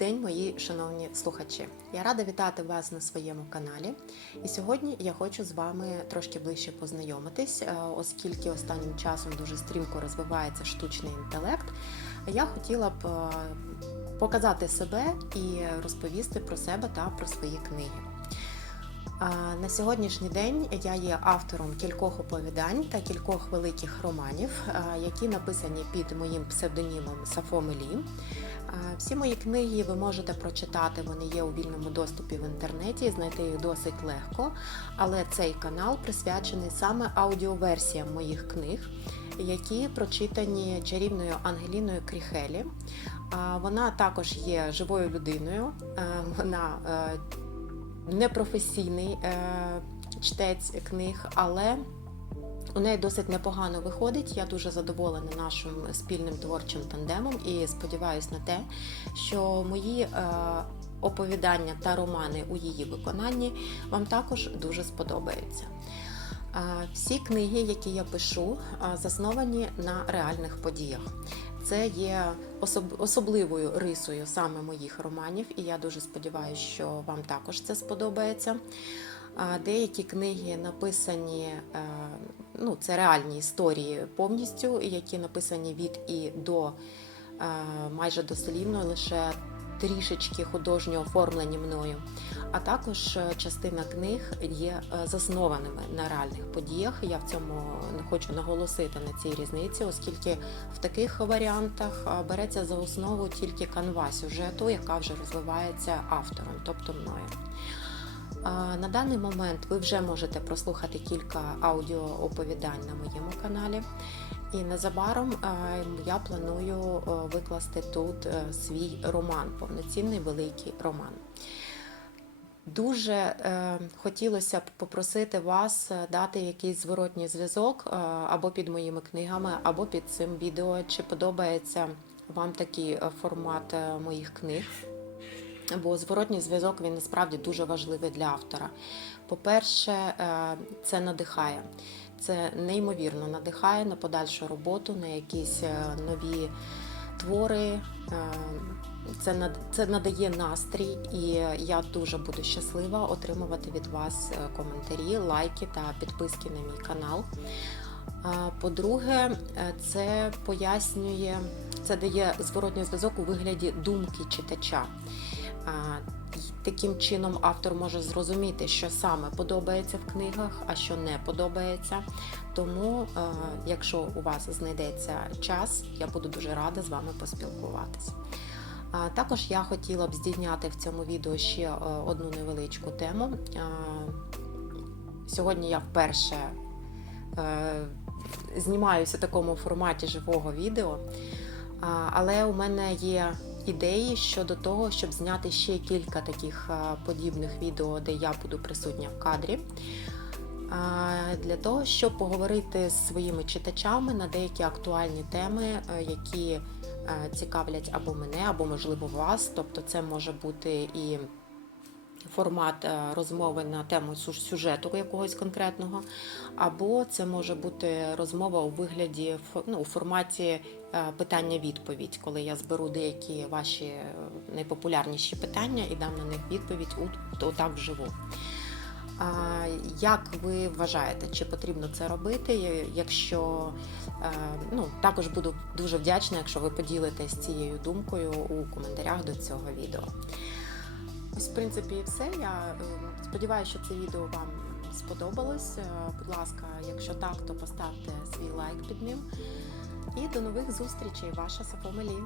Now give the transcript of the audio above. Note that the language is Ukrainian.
день, мої шановні слухачі! Я рада вітати вас на своєму каналі. І сьогодні я хочу з вами трошки ближче познайомитись, е, оскільки останнім часом дуже стрімко розвивається штучний інтелект. Я хотіла б е, показати себе і розповісти про себе та про свої книги. На сьогоднішній день я є автором кількох оповідань та кількох великих романів, які написані під моїм псевдонімом Сафо Мелі. Всі мої книги ви можете прочитати, вони є у вільному доступі в інтернеті, знайти їх досить легко. Але цей канал присвячений саме аудіоверсіям моїх книг, які прочитані чарівною Ангеліною Кріхелі. Вона також є живою людиною. Вона е, непрофесійний е, чтець книг, але у неї досить непогано виходить. Я дуже задоволена нашим спільним творчим тандемом і сподіваюся на те, що мої е, оповідання та романи у її виконанні вам також дуже сподобаються. Е, Всі книги, які я пишу, засновані на реальних подіях. Це є особ- особливою рисою саме моїх романів, і я дуже сподіваюся, що вам також це сподобається. Деякі книги написані, е, ну, це реальні історії повністю, які написані від і до е, майже дослівно, лише трішечки художньо оформлені мною. А також е, частина книг є е, заснованими на реальних подіях. Я в цьому не хочу наголосити на цій різниці, оскільки в таких варіантах е, береться за основу тільки канва сюжету, яка вже розвивається автором, тобто мною. На даний момент ви вже можете прослухати кілька аудіооповідань на моєму каналі. І незабаром е, я планую е, викласти тут е, свій роман, повноцінний великий роман. Дуже е, хотілося б попросити вас дати якийсь зворотній зв'язок е, або під моїми книгами, або під цим відео, чи подобається вам такий формат моїх книг. Бо зворотній зв'язок він насправді дуже важливий для автора. По-перше, е, це надихає. Це неймовірно надихає на подальшу роботу, на якісь е, нові твори. Е, Це, це надає настрій, і я дуже буду щаслива отримувати від вас е, коментарі, лайки та підписки на мій канал. По-друге, це пояснює, це дає зворотній зв'язок у вигляді думки читача. Таким чином автор може зрозуміти, що саме подобається в книгах, а що не подобається. Тому, е, якщо у вас знайдеться час, я буду дуже рада з вами поспілкуватися. Також я хотіла б здійняти в цьому відео ще е, одну невеличку тему. Сьогодні я вперше е, знімаюся в такому форматі живого відео, але у мене є ідеї щодо того, щоб зняти ще кілька таких е, подібних відео, де я буду присутня в кадрі. Для того, щоб поговорити з своїми читачами на деякі актуальні теми, е, які е, цікавлять або мене, або, можливо, вас. Тобто, це може бути і формат е, розмови на тему сюжету якогось конкретного, або це може бути розмова у вигляді ну, у форматі е, питання-відповідь, коли я зберу деякі ваші е, найпопулярніші питання і дам на них відповідь отак вживу. Як ви вважаєте, чи потрібно це робити? Якщо ну також буду дуже вдячна, якщо ви поділитесь цією думкою у коментарях до цього відео. Ось, в принципі, і все. Я е, сподіваюся, що це відео вам сподобалось. Е, Будь ласка, якщо так, то поставте свій лайк під ним. І до нових зустрічей, ваша Сафомелі.